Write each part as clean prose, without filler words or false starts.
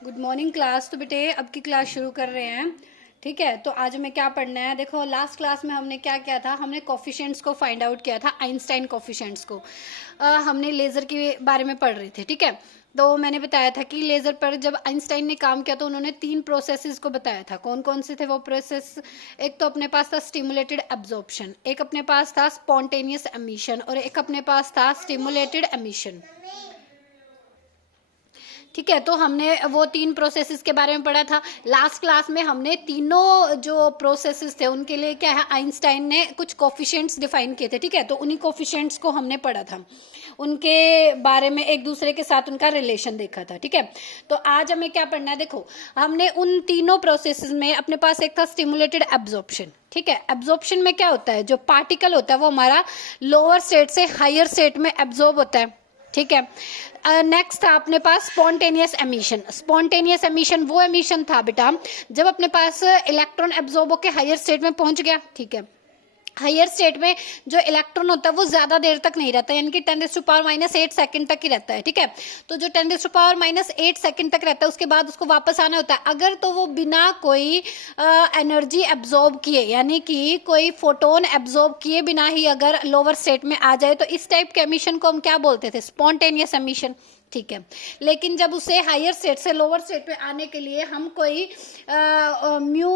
Good morning class. तो बेटे अब की क्लास शुरू कर रहे हैं। ठीक है, तो आज हमें क्या पढ़ना है। देखो लास्ट क्लास में हमने क्या किया था, हमने कोफिशिएंट्स को फाइंड आउट किया था, आइंस्टाइन कोफिशिएंट्स को। हमने लेज़र के बारे में पढ़ रहे थे। ठीक है, तो मैंने बताया था कि लेज़र पर जब आइंस्टाइन ने काम किया तो उन्होंने 3 प्रोसेसेस को बताया था। कौन कौन से थे वो प्रोसेस। एक तो अपने पास था स्टिमुलेटेड एब्जॉर्प्शन, एक अपने पास था स्पॉन्टेनियस एमिशन और एक अपने पास था स्टिमुलेटेड एमिशन। ठीक है, तो हमने वो 3 प्रोसेसेस के बारे में पढ़ा था। लास्ट क्लास में हमने तीनों जो प्रोसेसेस थे उनके लिए क्या है, आइंस्टाइन ने कुछ कोफिशिएंट्स डिफाइन किए थे। ठीक है, तो उन्हीं कोफिशिएंट्स को हमने पढ़ा था, उनके बारे में एक दूसरे के साथ उनका रिलेशन देखा था। ठीक है, तो आज हमें क्या पढ़ना है। देखो हमने उन तीनों प्रोसेसेस में अपने पास एक था स्टिमुलेटेड एब्जॉर्प्शन। ठीक है, एब्जॉर्प्शन में क्या होता है, जो पार्टिकल होता है वो हमारा लोअर स्टेट से हायर स्टेट में एब्जॉर्ब होता है। ठीक है, नेक्स्ट था अपने पास स्पॉन्टेनियस एमिशन। स्पॉन्टेनियस एमिशन वो एमिशन था बेटा जब अपने पास इलेक्ट्रॉन एब्जॉर्ब होकर हायर स्टेट में पहुंच गया। ठीक है, हायर स्टेट में जो इलेक्ट्रॉन होता है वो ज्यादा देर तक नहीं रहता, यानी कि 10⁻⁸ सेकंड तक ही रहता है। ठीक है, तो जो 10⁻⁸ सेकंड तक रहता है उसके बाद उसको वापस आना होता है। अगर तो वो बिना कोई एनर्जी एब्जॉर्ब किए, यानी कि कोई फोटोन एब्जॉर्ब किए बिना ही अगर लोअर स्टेट में आ जाए तो इस टाइप के एमिशन को हम क्या बोलते थे, स्पॉन्टेनियस एमिशन। ठीक है, लेकिन जब उसे हायर स्टेट से लोअर स्टेट पे आने के लिए हम कोई म्यू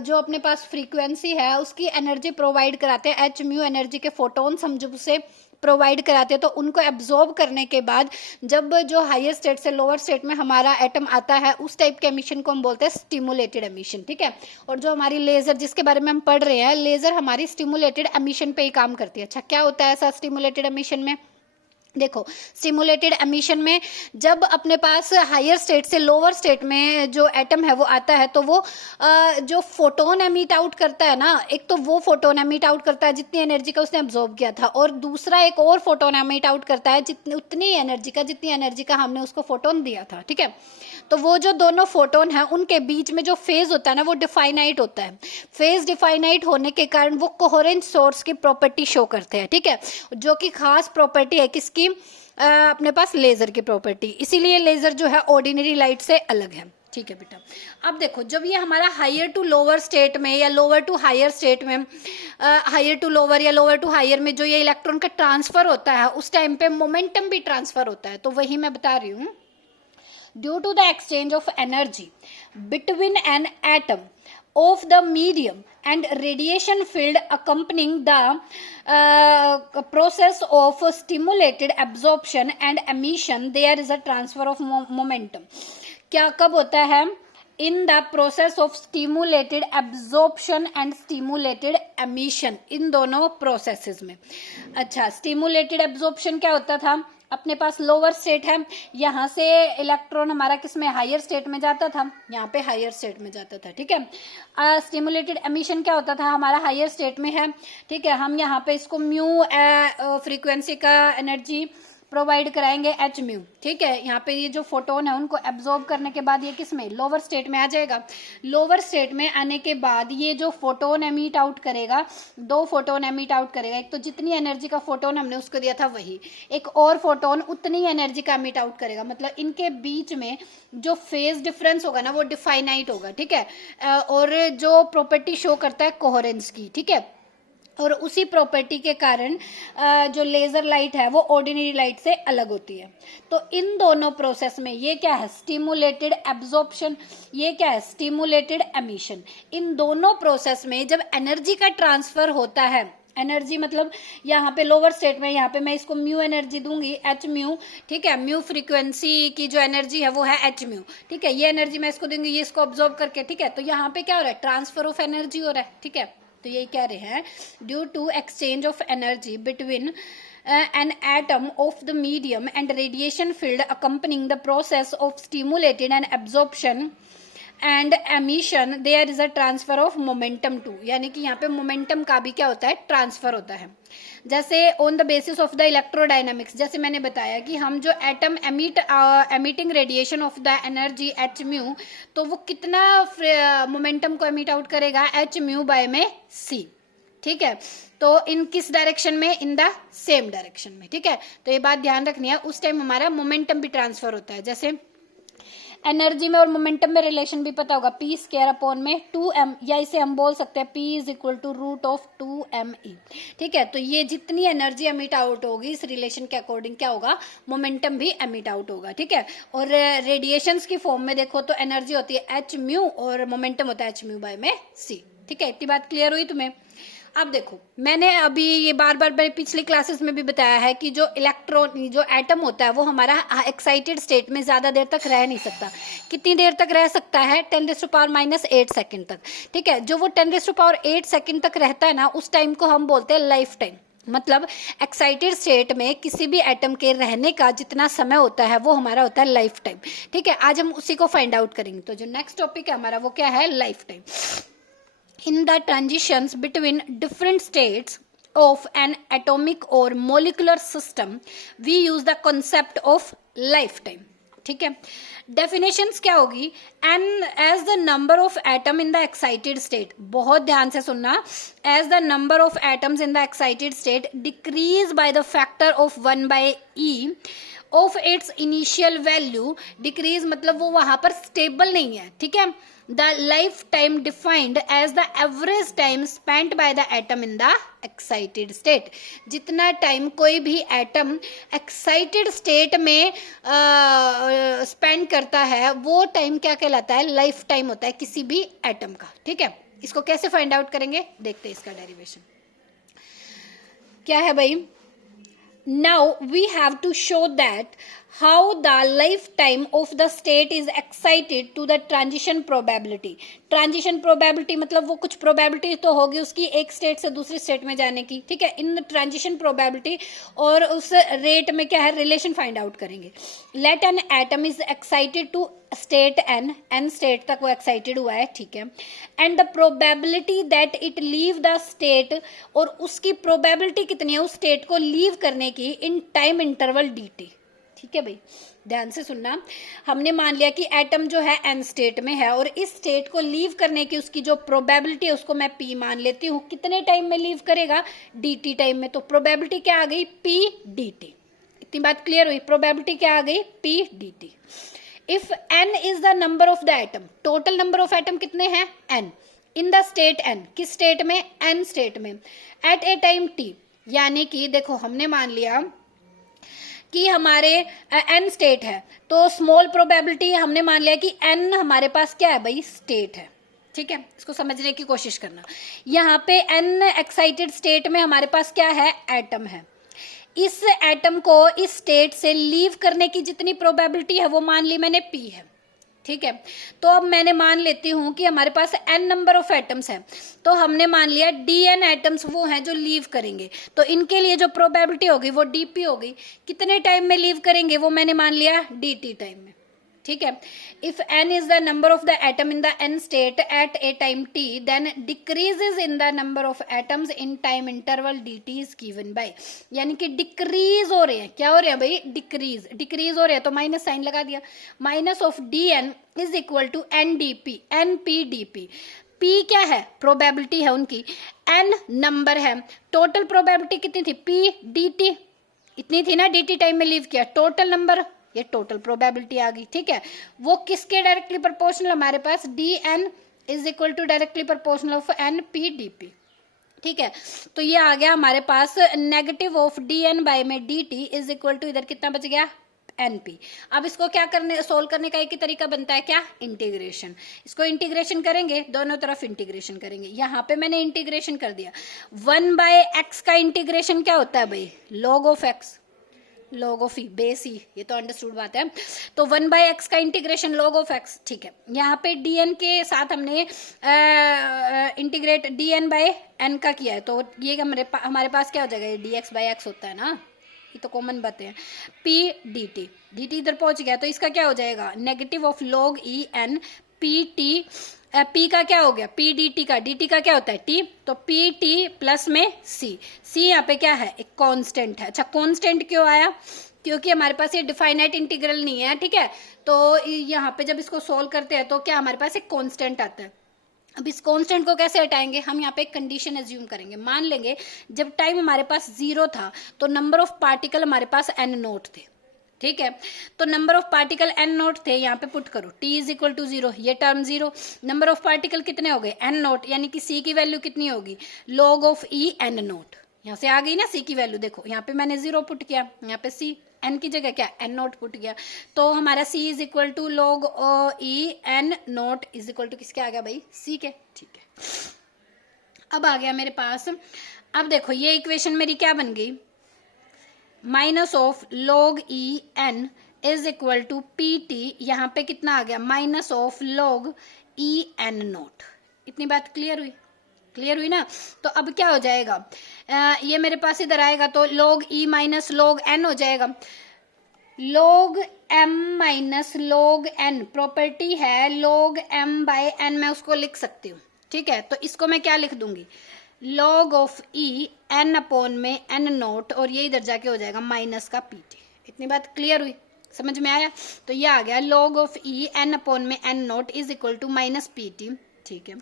जो अपने पास फ्रीक्वेंसी है उसकी एनर्जी प्रोवाइड कराते हैं, एच म्यू एनर्जी के फोटोन्स हम जब उसे प्रोवाइड कराते हैं तो उनको एब्जॉर्ब करने के बाद जब जो हायर स्टेट से लोअर स्टेट में हमारा एटम आता है उस टाइप के एमिशन को हम बोलते हैं स्टिमुलेटेड एमिशन। ठीक है, और जो हमारी लेजर जिसके बारे में हम पढ़ रहे हैं, लेजर हमारी स्टिमुलेटेड एमिशन पे ही काम करती है। अच्छा, क्या होता है ऐसा स्टिमुलेटेड एमिशन में। देखो स्टिमुलेटेड एमिशन में जब अपने पास हायर स्टेट से लोअर स्टेट में जो एटम है वो आता है तो वो जो फोटोन एमिट आउट करता है ना, एक तो वो फोटोन एमिट आउट करता है जितनी एनर्जी का उसने एब्जॉर्ब किया था, और दूसरा एक और फोटोन एमिट आउट करता है जितनी उतनी एनर्जी का हमने उसको फोटोन दिया था। ठीक है, तो वो जो दोनों फोटोन है उनके बीच में जो फेज होता है ना वो डिफाइनाइट होता है। फेज डिफाइनाइट होने के कारण वो कोहेरेंट सोर्स की प्रॉपर्टी शो करते हैं। ठीक है, जो कि खास प्रॉपर्टी है किसकी, अपने पास लेजर की प्रॉपर्टी, इसीलिए लेजर जो है ऑर्डिनरी लाइट से अलग है। ठीक है बेटा, अब देखो जब ये हमारा हायर टू लोअर स्टेट में या लोअर टू हायर स्टेट में, हायर टू लोअर या लोअर टू हायर में जो ये इलेक्ट्रॉन का ट्रांसफर होता है उस टाइम पे मोमेंटम भी ट्रांसफर होता है। तो वही मैं बता रही हूँ, due to the exchange of energy between an atom of the medium and radiation field accompanying the process of stimulated absorption and emission, there is a transfer of momentum. क्या कब होता है, in the process of stimulated absorption and stimulated emission, इन दोनों processes में। अच्छा, stimulated absorption क्या होता था, अपने पास लोअर स्टेट है, यहाँ से इलेक्ट्रॉन हमारा किस में, हायर स्टेट में जाता था, यहाँ पे हायर स्टेट में जाता था। ठीक है, स्टिमुलेटेड एमिशन क्या होता था, हमारा हायर स्टेट में है। ठीक है, हम यहाँ पे इसको म्यू फ्रीक्वेंसी का एनर्जी प्रोवाइड कराएंगे, एच म्यू। ठीक है, यहाँ पे ये जो फोटोन है उनको एब्जॉर्ब करने के बाद ये किस में, लोअर स्टेट में आ जाएगा। लोअर स्टेट में आने के बाद ये जो फोटोन एमिट आउट करेगा, 2 फोटोन एमिट आउट करेगा। एक तो जितनी एनर्जी का फोटोन हमने उसको दिया था वही, एक और फोटोन उतनी एनर्जी का एमिट आउट करेगा। मतलब इनके बीच में जो फेज डिफरेंस होगा ना वो डिफाइनाइट होगा। ठीक है, और जो प्रॉपर्टी शो करता है कोहेरेंस की। ठीक है, और उसी प्रॉपर्टी के कारण जो लेजर लाइट है वो ऑर्डिनरी लाइट से अलग होती है। तो इन दोनों प्रोसेस में ये क्या है, स्टिमुलेटेड एब्जॉर्प्शन, ये क्या है, स्टिमुलेटेड एमिशन। इन दोनों प्रोसेस में जब एनर्जी का ट्रांसफर होता है, एनर्जी मतलब यहाँ पे लोअर स्टेट में, यहाँ पे मैं इसको म्यू एनर्जी दूंगी, एच म्यू। ठीक है, म्यू फ्रीक्वेंसी की जो एनर्जी है वो है एच म्यू। ठीक है, ये एनर्जी मैं इसको दूंगी, ये इसको ऑब्जॉर्व करके। ठीक है, तो यहाँ पे क्या हो रहा है, ट्रांसफर ऑफ एनर्जी हो रहा है। ठीक है, तो यही कह रहे हैं, due to exchange of energy between an atom of the medium and radiation field accompanying the process of stimulated and absorption and emission, there is a transfer of momentum too। यानी कि यहाँ पे मोमेंटम का भी क्या होता है, transfer होता है। जैसे on the basis of the electrodynamics, जैसे मैंने बताया कि हम जो atom emitting radiation of the energy H mu, तो वो कितना मोमेंटम को एमिट आउट करेगा, एच म्यू बाय में सी। ठीक है, तो इन किस डायरेक्शन में, इन द सेम डायरेक्शन में। ठीक है, तो ये बात ध्यान रखनी है, उस टाइम हमारा मोमेंटम भी ट्रांसफर होता है। जैसे एनर्जी में और मोमेंटम में रिलेशन भी पता होगा, पी स्क्वायर अपॉन में 2m, या इसे हम बोल सकते हैं p is equal to root of 2me। ठीक है, तो ये जितनी एनर्जी एमिट आउट होगी इस रिलेशन के अकॉर्डिंग क्या होगा, मोमेंटम भी एमिट आउट होगा। ठीक है, और रेडिएशंस की फॉर्म में देखो तो एनर्जी होती है h म्यू और मोमेंटम होता है h म्यू बाय में c। ठीक है, इतनी बात क्लियर हुई तुम्हें। अब देखो, मैंने अभी ये बार बार पिछली क्लासेस में भी बताया है कि जो इलेक्ट्रॉन, जो एटम होता है वो हमारा एक्साइटेड स्टेट में ज़्यादा देर तक रह नहीं सकता। कितनी देर तक रह सकता है, 10⁻⁸ सेकेंड तक। ठीक है, जो वो 10⁸ सेकेंड तक रहता है ना, उस टाइम को हम बोलते हैं लाइफ टाइम। मतलब एक्साइटेड स्टेट में किसी भी एटम के रहने का जितना समय होता है वो हमारा होता है लाइफ टाइम। ठीक है, आज हम उसी को फाइंड आउट करेंगे। तो जो नेक्स्ट टॉपिक है हमारा वो क्या है, life time. In the transitions between different states of an atomic or molecular system, we use the concept of lifetime. ठीक है, डेफिनेशंस क्या होगी, n as the number of atom in the excited state, बहुत ध्यान से सुनना, as the number of atoms in the excited state decrease by the factor of 1/e of its initial value. Decrease मतलब वो वहां पर स्टेबल नहीं है। ठीक है, the life time defined as the average time spent by the atom in the excited state. जितना time कोई भी एटम एक्साइटेड स्टेट में स्पेंड करता है वो टाइम क्या कहलाता है, लाइफ टाइम होता है किसी भी एटम का। ठीक है, इसको कैसे फाइंड आउट करेंगे, देखते हैं इसका डेरिवेशन क्या है भाई। Now we have to show that how the lifetime of the state is excited to the transition probability. Transition probability मतलब वो कुछ probability तो होगी उसकी एक स्टेट से दूसरी स्टेट में जाने की। ठीक है, इन transition probability और उस रेट में क्या है, रिलेशन फाइंड आउट करेंगे। Let an atom is excited to state n state तक वो एक्साइटेड हुआ है। ठीक है, and the probability that it leave the state, और उसकी प्रोबेबिलिटी कितनी है उस स्टेट को लीव करने की, इन टाइम इंटरवल dt। ठीक है भाई, ध्यान से सुनना, हमने मान लिया कि एटम जो है n स्टेट में है और इस स्टेट को लीव करने की उसकी जो प्रोबेबिलिटी है उसको मैं p मान लेती हूँ। कितने टाइम में लीव करेगा, dt टाइम में। तो प्रोबेबिलिटी क्या आ गई, p dt। इतनी बात क्लियर हुई, प्रोबेबिलिटी क्या आ गई, p dt। If n is the number of the atom, total number of atom कितने हैं, n, in the state n, किस स्टेट में, n स्टेट में, एट ए टाइम t। यानी कि देखो हमने मान लिया कि हमारे n स्टेट है, तो स्मॉल प्रोबेबिलिटी हमने मान लिया कि n हमारे पास क्या है भाई, स्टेट है। ठीक है, इसको समझने की कोशिश करना। यहाँ पे n एक्साइटेड स्टेट में हमारे पास क्या है, एटम है। इस एटम को इस स्टेट से लीव करने की जितनी प्रोबेबिलिटी है वो मान ली मैंने p है। ठीक है, तो अब मैंने मान लेती हूं कि हमारे पास n नंबर ऑफ एटम्स हैं, तो हमने मान लिया dn एटम्स वो हैं जो लीव करेंगे, तो इनके लिए जो प्रोबेबिलिटी होगी वो dp होगी। कितने टाइम में लीव करेंगे वो मैंने मान लिया dt टाइम में। ठीक है, if n is the number of the atom in the n state at a time t, then decreases in the number of atoms in time interval dt is given by, यानी कि decrease हो रहे हैं। क्या हो रहे हैं भाई, डिक्रीज हो रहे हैं, तो माइनस साइन लगा दिया। Minus of dn is equal to ndp, np dp। p क्या है, प्रोबेबिलिटी है उनकी, n नंबर है, टोटल प्रोबेबिलिटी कितनी थी, p dt, इतनी थी ना, dt टाइम में लीव किया, टोटल नंबर, ये टोटल प्रोबेबिलिटी आ गई। ठीक है, वो किसके डायरेक्टली प्रोपोर्शनल, हमारे पास dn is equal to directly proportional of np dp। ठीक है, तो ये आ गया हमारे पास नेगेटिव ऑफ dn बाय में dt इज इक्वल टू, इधर कितना बच गया, np। अब इसको क्या करने, सोल्व करने का एक ही तरीका बनता है, क्या, इंटीग्रेशन। इसको इंटीग्रेशन करेंगे, दोनों तरफ इंटीग्रेशन करेंगे। यहाँ पे मैंने इंटीग्रेशन कर दिया, 1/x का इंटीग्रेशन क्या होता है भाई, log of x, log of E, base E, ये तो अंडरस्टूड बात है। तो 1/x का इंटीग्रेशन log ऑफ x। ठीक है, यहाँ पे dn के साथ हमने इंटीग्रेट dn बाय n का किया है, तो ये हमारे पास क्या हो जाएगा, ये dx/x होता है ना, ये तो कॉमन बातें हैं। p dt, dt इधर पहुंच गया, तो इसका क्या हो जाएगा, negative of log e n pt, p का क्या हो गया, p dt का, dt का क्या होता है t, तो pt प्लस में c, c यहाँ पे क्या है, एक कांस्टेंट है। अच्छा, कांस्टेंट क्यों आया, क्योंकि हमारे पास ये डिफाइनाइट इंटीग्रल नहीं है। ठीक है, तो यहाँ पे जब इसको सोल्व करते हैं तो क्या हमारे पास एक कांस्टेंट आता है। अब इस कांस्टेंट को कैसे हटाएंगे, हम यहाँ पे एक कंडीशन एज्यूम करेंगे। मान लेंगे जब टाइम हमारे पास 0 था तो नंबर ऑफ पार्टिकल हमारे पास n नोट थे। ठीक है। तो number of particle n not थे, यहाँ पे पुट करो t इज इक्वल टू 0, ये टर्म 0। नंबर ऑफ पार्टिकल कितने हो गए n नॉट, यानी कि c की वैल्यू कितनी होगी log ऑफ e n नॉट। यहाँ से आ गई ना c की वैल्यू, देखो यहाँ पे मैंने 0 पुट किया, यहाँ पे c n की जगह क्या n नॉट पुट किया, तो हमारा c is equal to log e n naught is equal to किसके आ गया भाई, c के। ठीक है, अब आ गया मेरे पास, अब देखो ये इक्वेशन मेरी क्या बन गई, minus of log e n is equal to p t, यहाँ पे कितना आ गया minus of log e n naught. इतनी बात क्लियर हुई, क्लियर हुई ना। तो अब क्या हो जाएगा, ये मेरे पास इधर आएगा तो log e minus log n हो जाएगा। log m minus log n property है log m बाय n, मैं उसको लिख सकती हूँ। ठीक है, तो इसको मैं क्या लिख दूंगी, log ऑफ e n अपॉन में n नोट, और ये इधर जाके हो जाएगा माइनस का पी टी। इतनी बात क्लियर हुई, समझ में आया। तो ये आ गया log ऑफ e n अपॉन में n naught is equal to minus p t. ठीक है,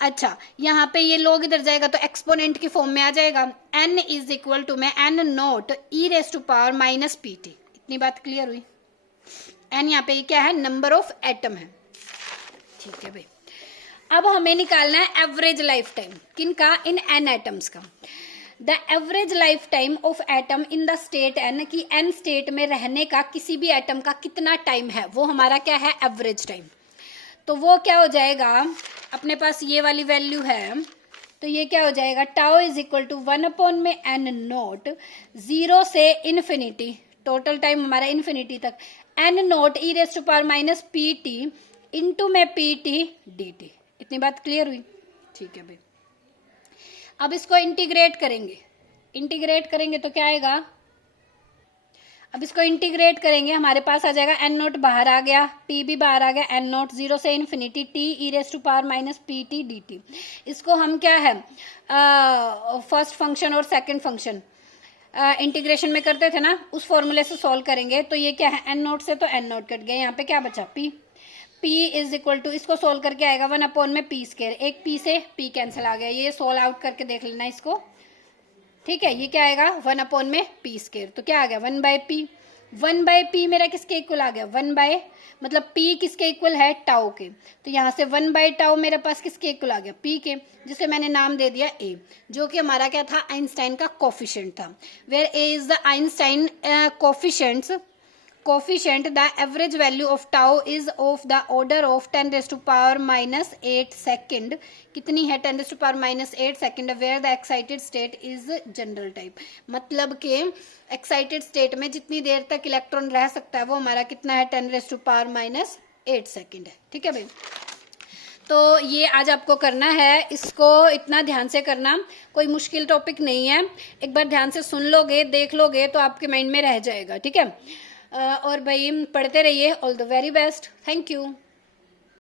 अच्छा यहाँ पे ये log इधर जाएगा तो एक्सपोनेंट की फॉर्म में आ जाएगा, n इज इक्वल टू में n naught e raise to power minus p t. इतनी बात क्लियर हुई। n यहाँ पे क्या है, नंबर ऑफ एटम है। ठीक है भाई, अब हमें निकालना है एवरेज लाइफ टाइम, किनका, इन n एटम्स का। The average life time of atom in the state n, की n स्टेट में रहने का किसी भी एटम का कितना टाइम है, वो हमारा क्या है, एवरेज टाइम। तो वो क्या हो जाएगा, अपने पास ये वाली वैल्यू है, तो ये क्या हो जाएगा, tau is equal to 1 upon में n नोट 0 से इन्फिनिटी, टोटल टाइम हमारा इन्फिनिटी तक, n naught e raise to power minus p t into में पी टी डी टी। इतनी बात क्लियर हुई। ठीक है भाई, अब इसको इंटीग्रेट करेंगे, इंटीग्रेट करेंगे तो क्या आएगा, अब इसको इंटीग्रेट करेंगे, हमारे पास आ जाएगा n नोट बाहर आ गया, p भी बाहर आ गया, n नोट 0 से infinity t e raise to power minus p t d t. इसको हम क्या है, फर्स्ट फंक्शन और सेकंड फंक्शन इंटीग्रेशन में करते थे ना, उस फॉर्मूले से सॉल्व करेंगे। तो ये क्या है, n नोट से तो n नोट कट गया, यहाँ पे क्या बचा p, p is equal to, इसको सोल्व करके आएगा 1 अपॉन में p स्क्वायर, एक p से p कैंसिल आ गया, ये सोल्व आउट करके देख लेना इसको। ठीक है, ये क्या आएगा 1 अपॉन में p स्क्वायर, तो क्या आ गया 1 बाय p, 1 बाय p मेरा किसके इक्वल आ गया, 1 बाय, मतलब p किसके इक्वल है, टाउ के, तो यहाँ से 1 बाय टाउ मेरे पास किसके इक्वल आ गया, p के, जिसे मैंने नाम दे दिया a, जो कि हमारा क्या था, आइंस्टाइन का कोफिशिएंट था। Where a is the Einstein coefficient, the average value of tau is of the order of 10 raise to power minus 8 second. कितनी है, 10 raise to power minus 8 second. Where the excited state is general type, मतलब कि excited state में जितनी देर तक electron रह सकता है वो हमारा कितना है, 10 raise to power minus 8 second है। ठीक है भाई, तो ये आज आपको करना है, इसको इतना ध्यान से करना, कोई मुश्किल टॉपिक नहीं है, एक बार ध्यान से सुन लोगे, देख लोगे तो आपके माइंड में रह जाएगा। ठीक है, और भाई पढ़ते रहिए, all the very best, thank you.